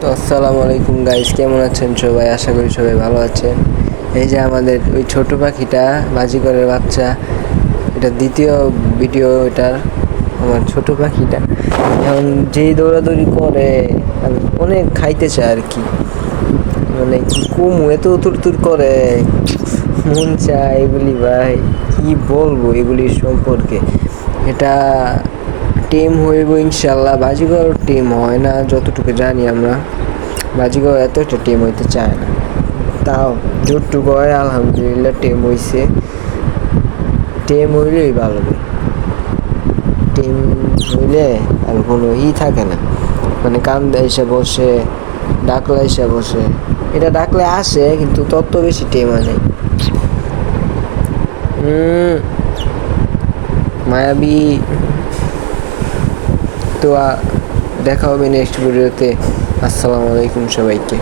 তো আসসালামু আলাইকুম গাইস, কেমন আছেন সবাই? আশা করি সবাই ভালো আছেন। এই যে আমাদের ওই ছোট পাখিটা, বাজিকরের বাচ্চা, এটা দ্বিতীয় ভিডিও। এটার আমার ছোট পাখিটা এখন যেই দৌড়াদৌড়ি করে, আমি অনেক খাইতে চায় আর কি। মানে কি কমু, এত উতুর করে, মন চায় এগুলি ভাই। কি বলবো এগুলির সম্পর্কে? এটা টিম হইব ইনশাল্লাহ। বাজিগর টিম হয় না যতটুকু জানি আমরা। বাজিগর এত একটা টিম হইতে চায় না, তাও যতটুকু হয় আলহামদুলিল্লাহ টিম হইছে। টিম হইলেই ভালো হবে। টিম হইলে আর কোনো থাকে না, মানে কান্দে এসে বসে, ডাকলে এসে বসে। এটা ডাকলে আসে কিন্তু তত বেশি টিম হয় নাই। মায়াবী। তো দেখা হবে নেক্সট ভিডিওতে। আসসালামু আলাইকুম সবাইকে।